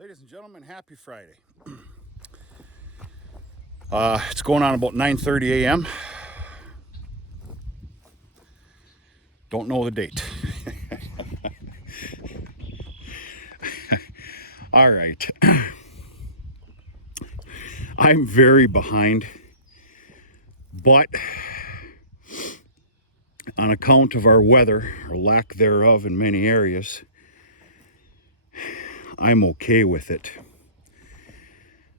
Ladies and gentlemen, happy Friday. It's going on about 9:30 a.m. Don't know the date. All right. I'm very behind, but on account of our weather, or lack thereof in many areas, I'm okay with it.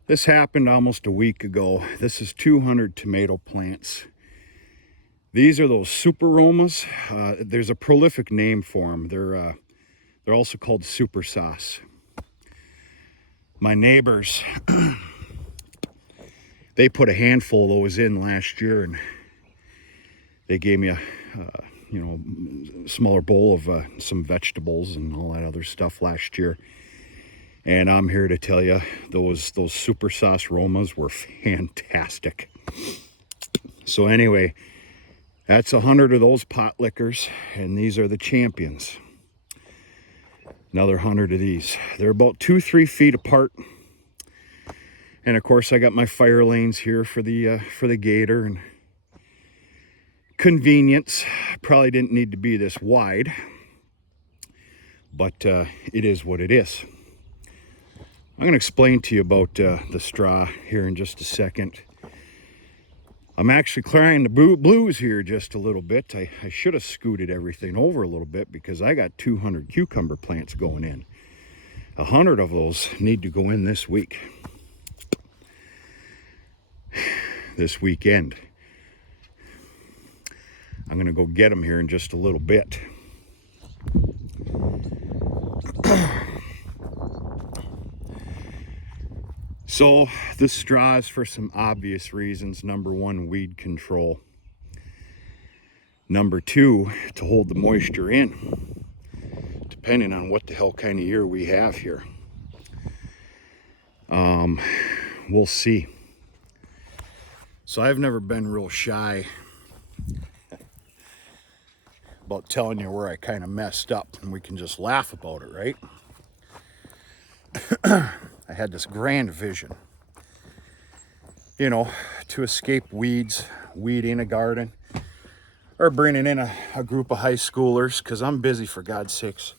This happened almost a week ago. This is 200 tomato plants. These are those super Romas. There's a prolific name for them. They're also called super sauce. My neighbors, they put a handful of those in last year, and they gave me a smaller bowl of some vegetables and all that other stuff last year. And I'm here to tell you, those super sauce Romas were fantastic. So anyway, that's 100 of those pot lickers, and these are the champions. Another 100 of these. They're about 2-3 feet apart. And of course, I got my fire lanes here for the gator, and convenience. Probably didn't need to be this wide, but it is what it is. I'm going to explain to you about the straw here in just a second. I'm actually crying the blues here just a little bit. I should have scooted everything over a little bit because I got 200 cucumber plants going in. 100 of those need to go in this week. This weekend. I'm going to go get them here in just a little bit. So this straw is for some obvious reasons. Number one, weed control. Number two, to hold the moisture in, depending on what the hell kind of year we have here. We'll see. So I've never been real shy about telling you where I kind of messed up, and we can just laugh about it, right? I had this grand vision, to escape weeds, weeding a garden, or bringing in a group of high schoolers, because I'm busy, for God's sakes,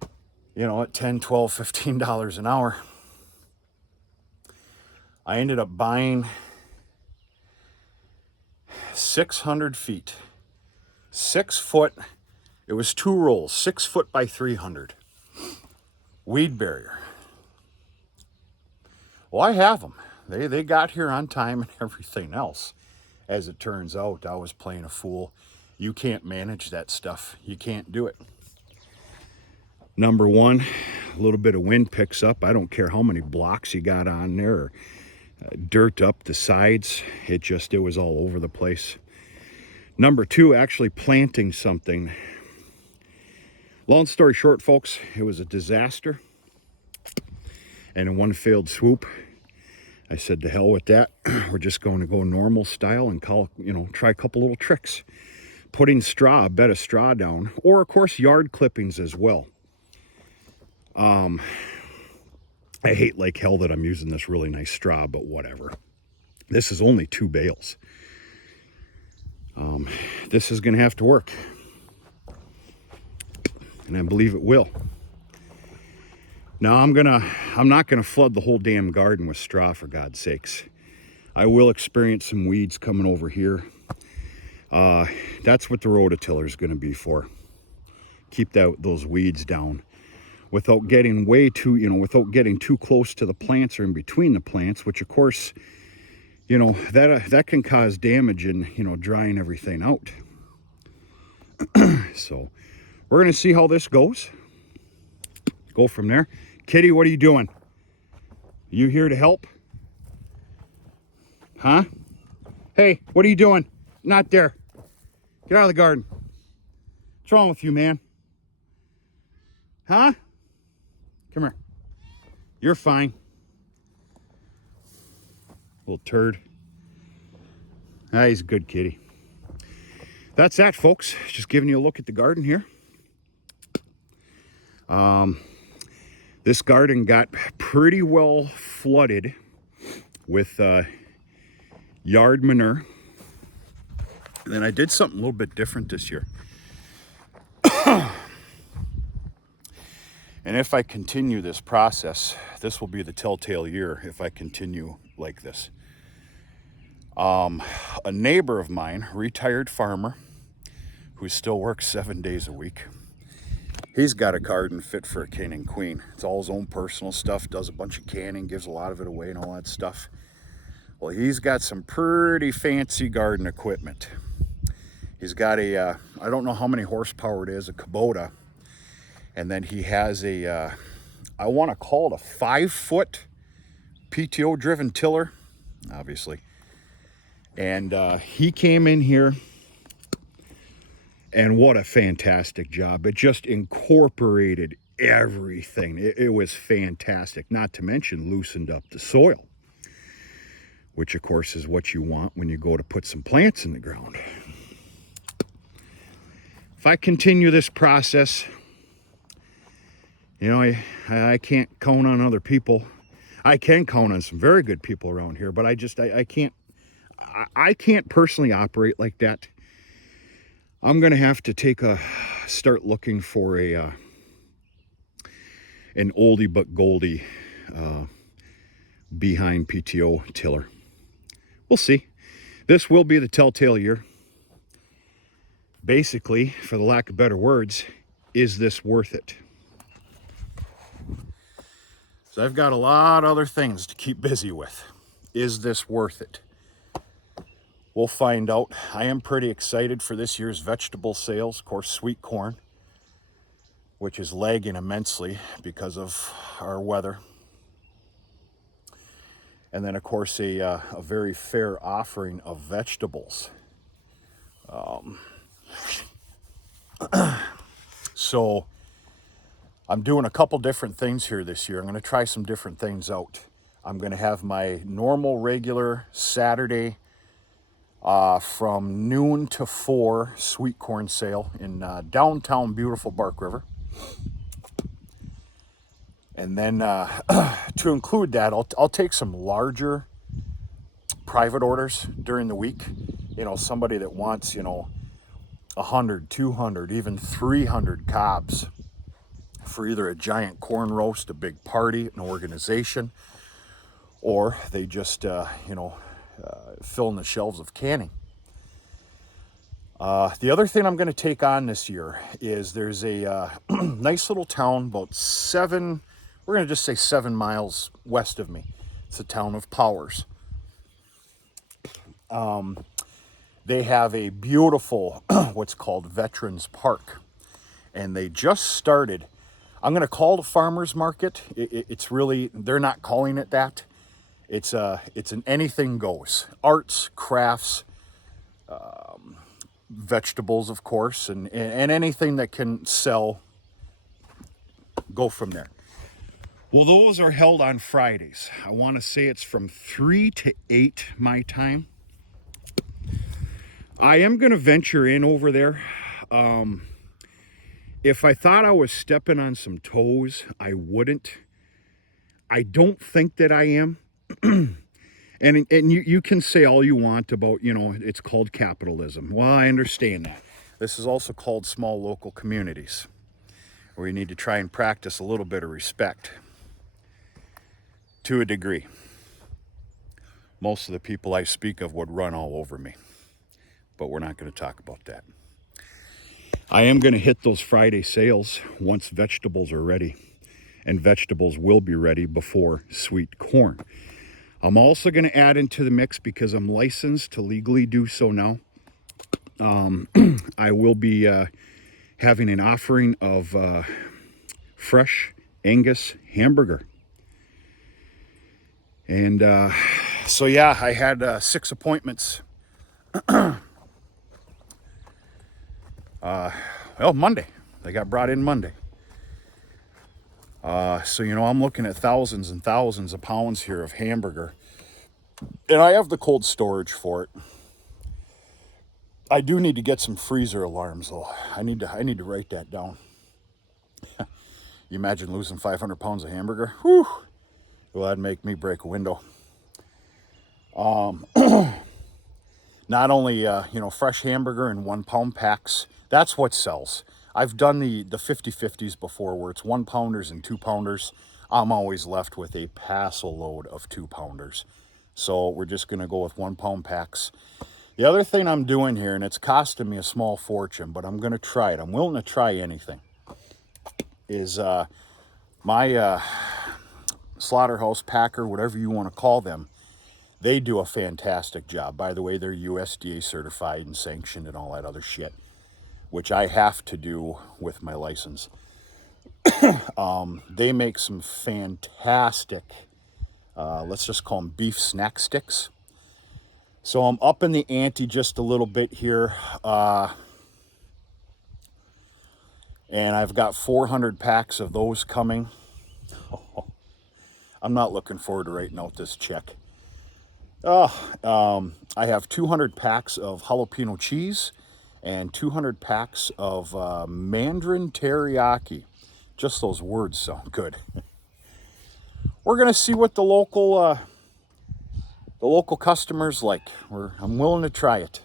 at $10, $12, $15 an hour. I ended up buying 600 feet, 6 foot. It was 2 rolls, 6 foot by 300 weed barrier. Well, I have them. They got here on time and everything else. As it turns out, I was playing a fool. You can't manage that stuff. You can't do it. Number one, a little bit of wind picks up. I don't care how many blocks you got on there, or dirt up the sides. It was all over the place. Number two, actually planting something. Long story short, folks, it was a disaster. And in one failed swoop, I said, to hell with that. We're just going to go normal style and try a couple little tricks. Putting a bed of straw down, or of course yard clippings as well. I hate like hell that I'm using this really nice straw, but whatever. This is only 2 bales. This is going to have to work. And I believe it will. Now I'm not gonna flood the whole damn garden with straw, for God's sakes. I will experience some weeds coming over here. That's what the rototiller is going to be for. Keep those weeds down without getting without getting too close to the plants or in between the plants, which of course, that can cause damage in, drying everything out. So we're going to see how this goes. Go from there. Kitty, what are you doing? You here to help? Huh? Hey, what are you doing? Not there. Get out of the garden. What's wrong with you, man? Huh? Come here. You're fine. Little turd. He's a good kitty. That's that, folks. Just giving you a look at the garden here. This garden got pretty well flooded with yard manure. And then I did something a little bit different this year. And if I continue this process, this will be the telltale year if I continue like this. A neighbor of mine, retired farmer, who still works 7 days a week, he's got a garden fit for a king and queen. It's all his own personal stuff, does a bunch of canning, gives a lot of it away and all that stuff. Well, he's got some pretty fancy garden equipment. He's got a, I don't know how many horsepower it is, a Kubota. And then he has a, I want to call it a 5-foot PTO-driven tiller, obviously. And he came in here, and what a fantastic job. It just incorporated everything. It was fantastic, not to mention loosened up the soil, which of course is what you want when you go to put some plants in the ground. If I continue this process, you know, I can't count on other people. I can count on some very good people around here, but I can't personally operate like that. I'm gonna have to start looking for an oldie but goldie behind PTO tiller. We'll see. This will be the telltale year. Basically, for the lack of better words, is this worth it? So I've got a lot of other things to keep busy with. Is this worth it? We'll find out. I am pretty excited for this year's vegetable sales. Of course, sweet corn, which is lagging immensely because of our weather. And then, of course, a very fair offering of vegetables. So I'm doing a couple different things here this year. I'm going to try some different things out. I'm going to have my normal, regular Saturday from noon to 4 sweet corn sale in downtown beautiful Bark River. And then to include that, I'll take some larger private orders during the week. You know, somebody that wants, 100, 200, even 300 cobs for either a giant corn roast, a big party, an organization, or they just, fill in the shelves of canning. The other thing I'm going to take on this year is there's a nice little town about 7 miles west of me. It's the town of Powers. They have a beautiful, what's called Veterans Park. And they just started, I'm going to call it a farmer's market. It's really, they're not calling it that. It's an anything goes. Arts, crafts, vegetables, of course, and anything that can sell, go from there. Well, those are held on Fridays. I want to say it's from 3 to 8 my time. I am going to venture in over there. If I thought I was stepping on some toes, I wouldn't. I don't think that I am. And you can say all you want about, it's called capitalism. Well, I understand that. This is also called small local communities, where you need to try and practice a little bit of respect to a degree. Most of the people I speak of would run all over me, but we're not going to talk about that. I am going to hit those Friday sales once vegetables are ready, and vegetables will be ready before sweet corn. I'm also going to add into the mix, because I'm licensed to legally do so now. I will be having an offering of fresh Angus hamburger. And so, yeah, I had 6 appointments. Monday. They got brought in Monday. So, I'm looking at thousands and thousands of pounds here of hamburger. And I have the cold storage for it. I do need to get some freezer alarms, though. I need to write that down. You imagine losing 500 pounds of hamburger? Whew. Well, that'd make me break a window. Not only, fresh hamburger in 1 pound packs. That's what sells. I've done the 50/50s before where it's 1 pounders and 2 pounders. I'm always left with a passel load of 2 pounders. So we're just going to go with 1 pound packs. The other thing I'm doing here, and it's costing me a small fortune, but I'm going to try it. I'm willing to try anything, is my slaughterhouse packer, whatever you want to call them. They do a fantastic job. By the way, they're USDA certified and sanctioned and all that other shit, which I have to do with my license. They make some fantastic, let's just call them beef snack sticks. So I'm up in the ante just a little bit here. And I've got 400 packs of those coming. I'm not looking forward to writing out this check. I have 200 packs of jalapeno cheese and 200 packs of Mandarin teriyaki. Just those words sound good. We're gonna see what the local customers like. I'm willing to try it.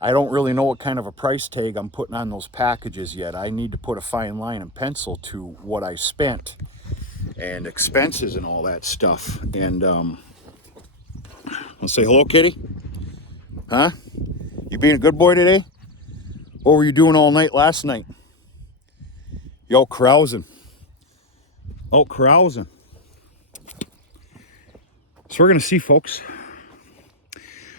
I don't really know what kind of a price tag I'm putting on those packages yet. I need to put a fine line and pencil to what I spent and expenses and all that stuff. And let's say hello, kitty. Huh? You being a good boy today? What were you doing all night last night? You out carousing. Out carousing. So we're going to see, folks.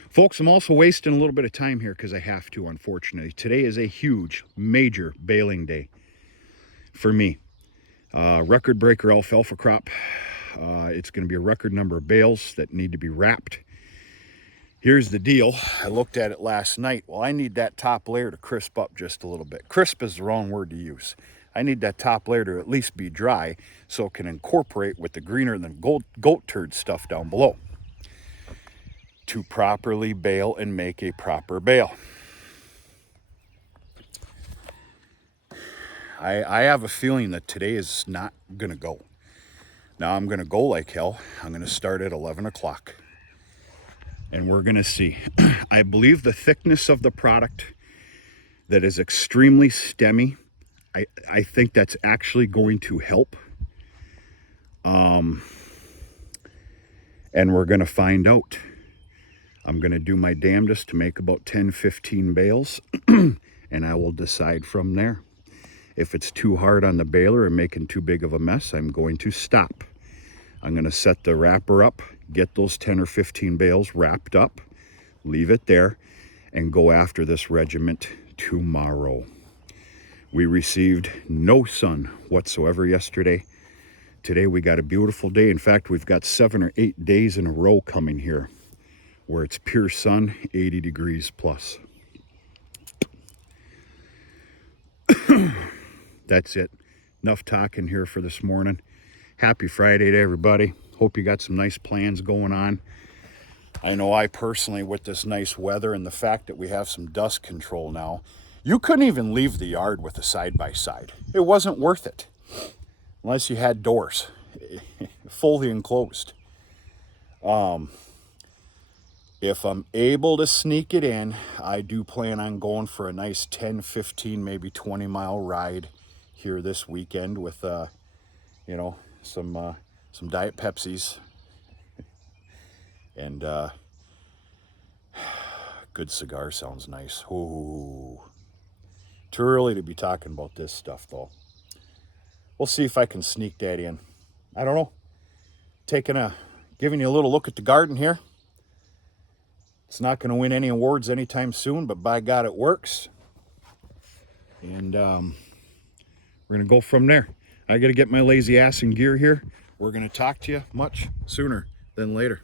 Folks, I'm also wasting a little bit of time here because I have to, unfortunately. Today is a huge, major baling day for me. Record breaker alfalfa crop. It's going to be a record number of bales that need to be wrapped. Here's the deal. I looked at it last night. Well, I need that top layer to crisp up just a little bit. Crisp is the wrong word to use. I need that top layer to at least be dry so it can incorporate with the greener than goat turd stuff down below to properly bale and make a proper bale. I have a feeling that today is not going to go. Now I'm going to go like hell. I'm going to start at 11 o'clock. And we're going to see. I believe the thickness of the product that is extremely stemmy, I think that's actually going to help. And we're going to find out. I'm going to do my damnedest to make about 10-15 bales, and I will decide from there. If it's too hard on the baler and making too big of a mess, I'm going to stop. I'm going to set the wrapper up, get those 10 or 15 bales wrapped up, leave it there, and go after this regiment tomorrow. We received no sun whatsoever yesterday. Today we got a beautiful day. In fact, we've got 7 or 8 days in a row coming here where it's pure sun, 80 degrees plus. That's it. Enough talking here for this morning. Happy Friday to everybody. Hope you got some nice plans going on. I know I personally, with this nice weather and the fact that we have some dust control now, you couldn't even leave the yard with a side-by-side. It wasn't worth it. Unless you had doors, fully enclosed. If I'm able to sneak it in, I do plan on going for a nice 10, 15, maybe 20 mile ride here this weekend with, some Diet Pepsis and good cigar sounds nice. Ooh. Too early to be talking about this stuff, though. We'll see if I can sneak that in. I don't know. Giving you a little look at the garden here. It's not going to win any awards anytime soon, but by God, it works. And we're going to go from there. I got to get my lazy ass in gear here. We're going to talk to you much sooner than later.